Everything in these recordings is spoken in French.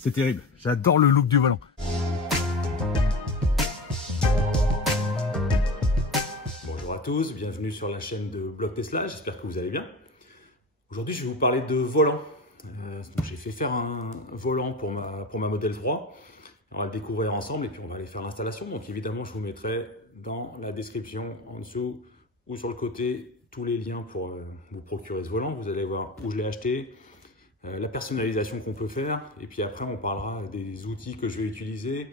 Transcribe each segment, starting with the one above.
C'est terrible. J'adore le look du volant. Bonjour à tous, bienvenue sur la chaîne de Blog Tesla. J'espère que vous allez bien. Aujourd'hui, je vais vous parler de volant. J'ai fait faire un volant pour ma Model 3. On va le découvrir ensemble et puis on va aller faire l'installation. Donc évidemment, je vous mettrai dans la description en dessous ou sur le côté tous les liens pour vous procurer ce volant. Vous allez voir où je l'ai acheté, la personnalisation qu'on peut faire. Et puis après, on parlera des outils que je vais utiliser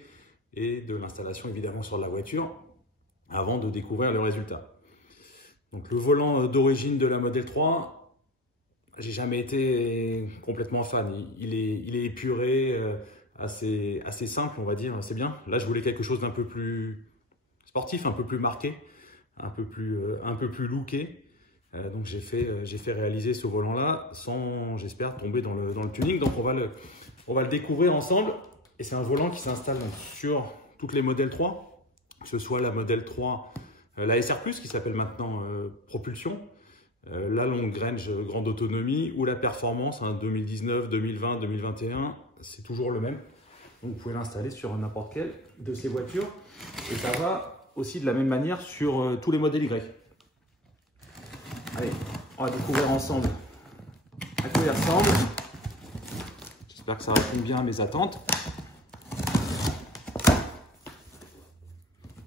et de l'installation évidemment sur la voiture avant de découvrir le résultat. Donc le volant d'origine de la Model 3, j'ai jamais été complètement fan. Il est épuré, assez simple, on va dire, c'est bien. Là, je voulais quelque chose d'un peu plus sportif, un peu plus marqué, un peu plus looké. Donc j'ai fait réaliser ce volant-là sans, j'espère, tomber dans le tuning. Donc on va le découvrir ensemble. Et c'est un volant qui s'installe sur toutes les Model 3, que ce soit la Model 3, la SR+, qui s'appelle maintenant Propulsion, la Long Range Grande Autonomie ou la Performance 2019, 2020, 2021, c'est toujours le même. Donc vous pouvez l'installer sur n'importe quelle de ces voitures. Et ça va aussi de la même manière sur tous les modèles Y. Allez, on va découvrir ensemble à quoi il ressemble. J'espère que ça répond bien à mes attentes.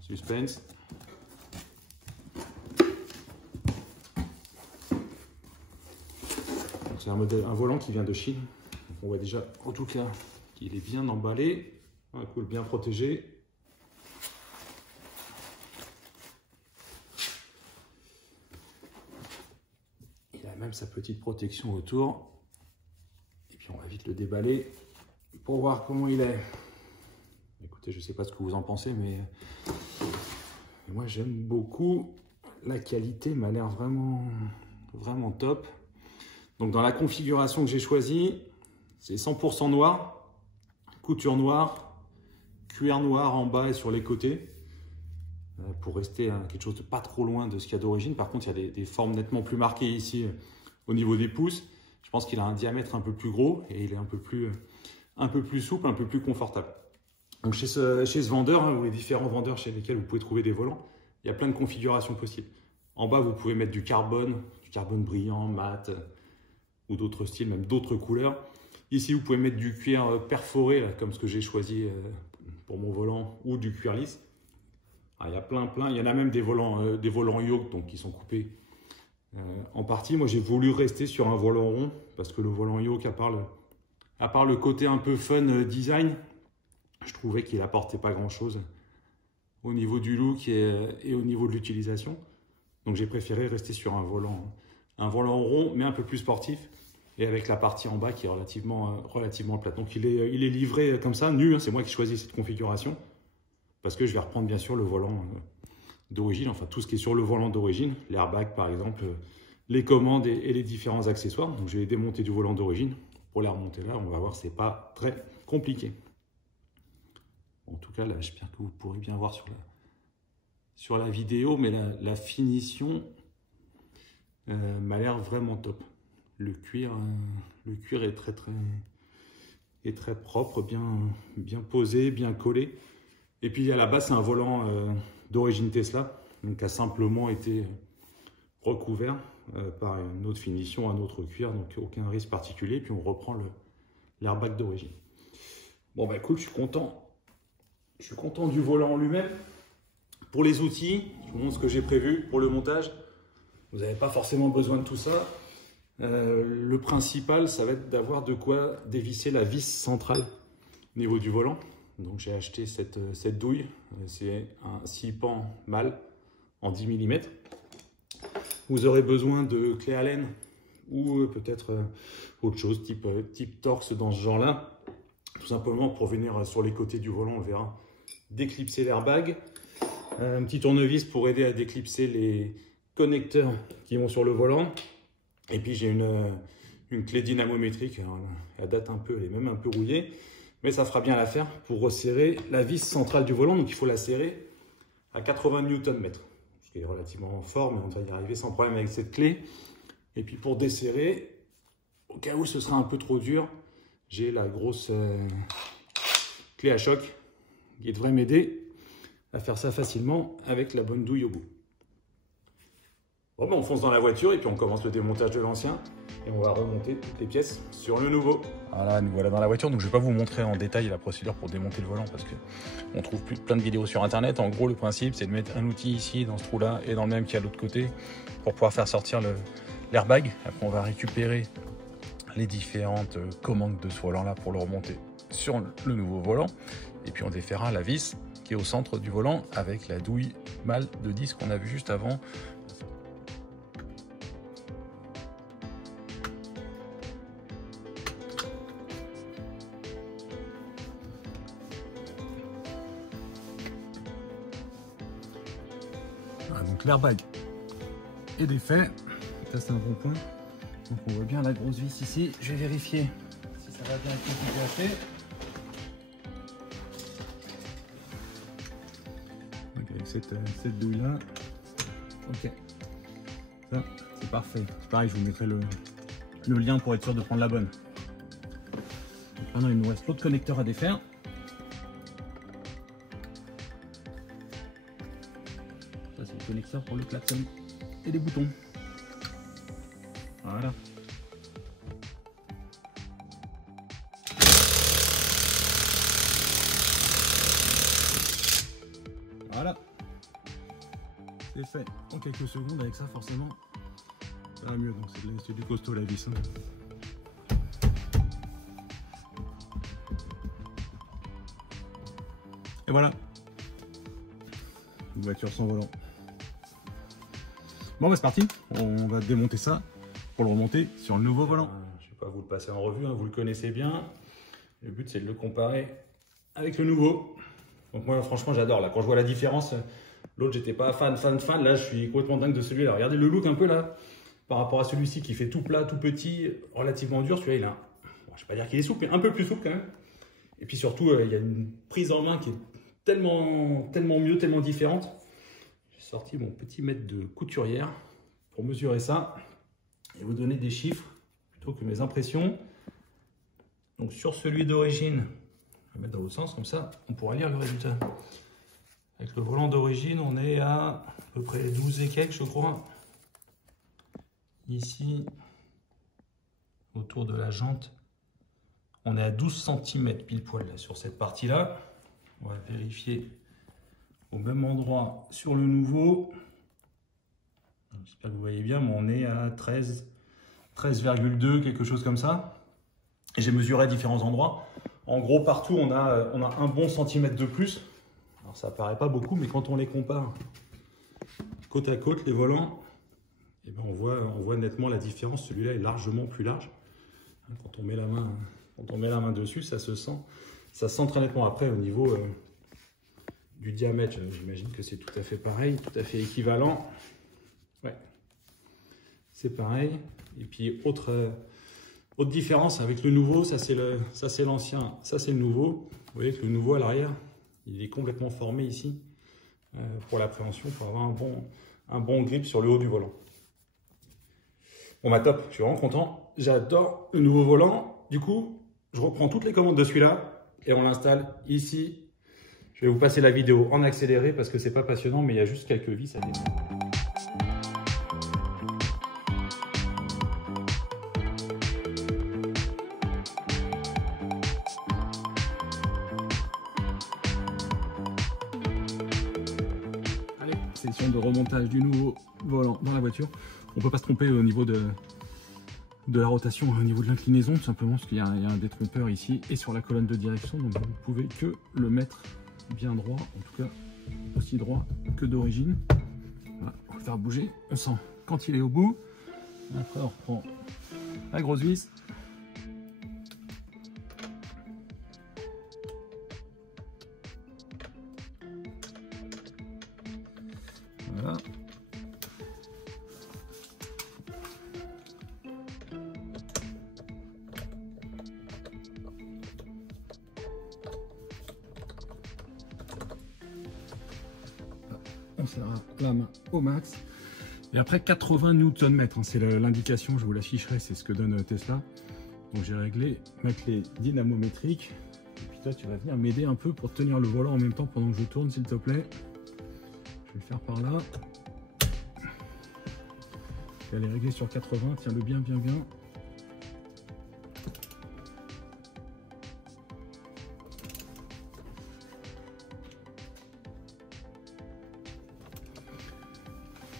Suspense. C'est un volant qui vient de Chine. Donc on voit déjà en tout cas qu'il est bien emballé, un coup bien protégé. Il a même sa petite protection autour. Et puis on va vite le déballer pour voir comment il est. Écoutez, je ne sais pas ce que vous en pensez, mais moi j'aime beaucoup. La qualité m'a l'air vraiment top. Donc dans la configuration que j'ai choisie, c'est 100% noir, couture noire, cuir noir en bas et sur les côtés, pour rester quelque chose de pas trop loin de ce qu'il y a d'origine. Par contre, il y a des formes nettement plus marquées ici au niveau des pouces. Je pense qu'il a un diamètre un peu plus gros et il est un peu plus souple, un peu plus confortable. Donc chez ce vendeur, ou les différents vendeurs chez lesquels vous pouvez trouver des volants, il y a plein de configurations possibles. En bas, vous pouvez mettre du carbone brillant, mat, ou d'autres styles, même d'autres couleurs. Ici, vous pouvez mettre du cuir perforé, comme ce que j'ai choisi pour mon volant, ou du cuir lisse. Alors, il y a plein. Il y en a même des volants yoke, donc qui sont coupés en partie. Moi, j'ai voulu rester sur un volant rond, parce que le volant yoke, à part le côté un peu fun design, je trouvais qu'il apportait pas grand-chose au niveau du look et au niveau de l'utilisation. Donc, j'ai préféré rester sur un volant rond, mais un peu plus sportif, et avec la partie en bas qui est relativement plate. Donc il est livré comme ça, nu, hein, c'est moi qui choisis cette configuration, parce que je vais reprendre bien sûr le volant d'origine, enfin tout ce qui est sur le volant d'origine, l'airbag par exemple, les commandes et les différents accessoires. Donc je vais les démonter du volant d'origine. Pour les remonter là, on va voir, c'est pas très compliqué. En tout cas, là, j'espère que vous pourrez bien voir sur la vidéo, mais la finition m'a l'air vraiment top. Le cuir est très propre, bien posé, bien collé. Et puis à la base, c'est un volant d'origine Tesla, donc qui a simplement été recouvert par une autre finition, un autre cuir, donc aucun risque particulier. Puis on reprend l'airbag d'origine. Bon bah écoute, je suis content du volant en lui-même. Pour les outils, je vous montre ce que j'ai prévu pour le montage. Vous n'avez pas forcément besoin de tout ça. Le principal, ça va être d'avoir de quoi dévisser la vis centrale au niveau du volant. Donc j'ai acheté cette douille. C'est un 6 pans mâle en 10 mm. Vous aurez besoin de clés Allen ou peut-être autre chose, type Torx dans ce genre-là. Tout simplement pour venir sur les côtés du volant, on verra, déclipser l'airbag. Un petit tournevis pour aider à déclipser les connecteurs qui vont sur le volant. Et puis j'ai une clé dynamométrique. Alors, elle date un peu, elle est même un peu rouillée, mais ça fera bien l'affaire pour resserrer la vis centrale du volant. Donc il faut la serrer à 80 Nm, ce qui est relativement fort, mais on va y arriver sans problème avec cette clé. Et puis pour desserrer, au cas où ce sera un peu trop dur, j'ai la grosse clé à choc qui devrait m'aider à faire ça facilement avec la bonne douille au bout. Bon, ben on fonce dans la voiture et puis on commence le démontage de l'ancien et on va remonter toutes les pièces sur le nouveau. Voilà, nous voilà dans la voiture, donc je ne vais pas vous montrer en détail la procédure pour démonter le volant parce qu'on trouve plein de vidéos sur internet. En gros, le principe c'est de mettre un outil ici dans ce trou là et dans le même qui est à l'autre côté pour pouvoir faire sortir l'airbag. Après on va récupérer les différentes commandes de ce volant là pour le remonter sur le nouveau volant et puis on défera la vis qui est au centre du volant avec la douille malle de disque qu'on a vu juste avant. Voilà, donc l'airbag est défait, ça c'est un bon point. Donc on voit bien la grosse vis ici, je vais vérifier si ça va bien être compliqué à faire. Donc avec cette douille là, ok, ça c'est parfait. Pareil, je vous mettrai le lien pour être sûr de prendre la bonne. Donc maintenant il nous reste l'autre connecteur à défaire. Ça c'est le connecteur pour le klaxon et les boutons. Voilà. Voilà. C'est fait en quelques secondes. Avec ça, forcément, ça va mieux. Donc c'est du costaud la vis. Et voilà. Une voiture sans volant. Bon, bah c'est parti. On va démonter ça pour le remonter sur le nouveau volant. Je ne vais pas vous le passer en revue, hein, vous le connaissez bien. Le but c'est de le comparer avec le nouveau. Donc moi franchement j'adore. Là quand je vois la différence, l'autre j'étais pas fan. Là je suis complètement dingue de celui-là. Regardez le look un peu là par rapport à celui-ci qui fait tout plat, tout petit, relativement dur. Celui-là il a, bon, je vais pas dire qu'il est souple, mais un peu plus souple quand même. Et puis surtout il y a une prise en main qui est tellement mieux, tellement différente. J'ai sorti mon petit mètre de couturière pour mesurer ça et vous donner des chiffres plutôt que mes impressions. Donc sur celui d'origine, je vais mettre dans l'autre sens, comme ça on pourra lire le résultat. Avec le volant d'origine, on est à peu près 12 et quelques, je crois. Ici, autour de la jante, on est à 12 cm pile poil là, sur cette partie-là. On va vérifier au même endroit sur le nouveau. J'espère que vous voyez bien, mais on est à 13,2, quelque chose comme ça. Et j'ai mesuré à différents endroits. En gros, partout, on a un bon centimètre de plus. Alors, ça paraît pas beaucoup, mais quand on les compare côte à côte, les volants, eh ben, on voit nettement la différence. Celui-là est largement plus large. Quand on met la main dessus, ça se sent très nettement. Après, au niveau du diamètre, j'imagine que c'est tout à fait pareil, tout à fait équivalent. Ouais, c'est pareil. Et puis autre différence avec le nouveau, ça c'est l'ancien, ça c'est le nouveau. Vous voyez que le nouveau à l'arrière, il est complètement formé ici pour l'appréhension, pour avoir un bon grip sur le haut du volant. Bon bah top, je suis vraiment content. J'adore le nouveau volant. Du coup, je reprends toutes les commandes de celui-là et on l'installe ici. Je vais vous passer la vidéo en accéléré parce que c'est pas passionnant, mais il y a juste quelques vis à démonter. Allez, session de remontage du nouveau volant dans la voiture. On peut pas se tromper au niveau de la rotation, au niveau de l'inclinaison, tout simplement parce qu'il y a un détrompeur ici et sur la colonne de direction, donc vous ne pouvez que le mettre bien droit, en tout cas aussi droit que d'origine. Voilà, on va le faire bouger, on sent quand il est au bout. Après on reprend la grosse vis. Voilà. On serra la main au max. Et après 80 Nm, hein, c'est l'indication, je vous l'afficherai, c'est ce que donne Tesla. Donc j'ai réglé ma clé dynamométrique. Et puis toi, tu vas venir m'aider un peu pour tenir le volant en même temps pendant que je tourne, s'il te plaît. Je vais le faire par là. Je vais aller régler sur 80. Tiens-le bien, bien, bien.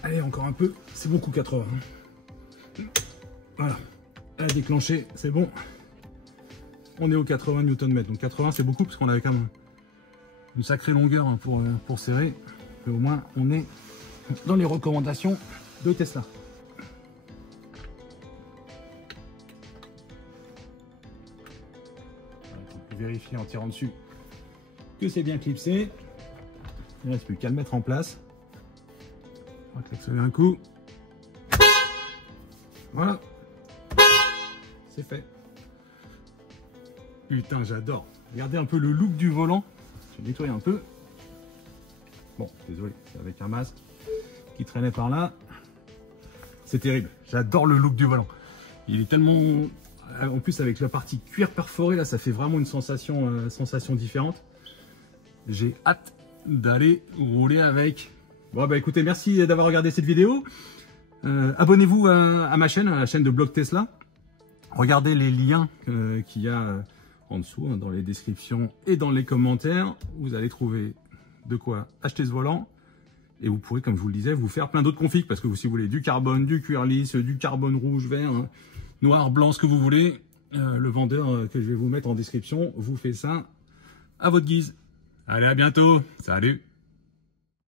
Allez, encore un peu. C'est bon coup 80. Voilà. À déclencher, c'est bon. On est au 80 Nm. Donc 80, c'est beaucoup parce qu'on avait quand même une sacrée longueur pour serrer. Mais au moins, on est dans les recommandations de Tesla. On peut vérifier en tirant dessus que c'est bien clipsé. Il ne reste plus qu'à le mettre en place. On va klaxonner un coup. Voilà. C'est fait. Putain, j'adore. Regardez un peu le look du volant. Je vais nettoyer un peu. Bon, désolé, c'est avec un masque qui traînait par là. C'est terrible. J'adore le look du volant. Il est tellement... En plus, avec la partie cuir perforé, là, ça fait vraiment une sensation différente. J'ai hâte d'aller rouler avec. Bon, bah écoutez, merci d'avoir regardé cette vidéo. Abonnez-vous à ma chaîne, à la chaîne de Blog Tesla. Regardez les liens qu'il y a en dessous, hein, dans les descriptions et dans les commentaires. Vous allez trouver de quoi acheter ce volant. Et vous pourrez, comme je vous le disais, vous faire plein d'autres configs. Parce que si vous voulez du carbone, du cuir lisse, du carbone rouge, vert, hein, noir, blanc, ce que vous voulez, le vendeur que je vais vous mettre en description vous fait ça à votre guise. Allez, à bientôt. Salut.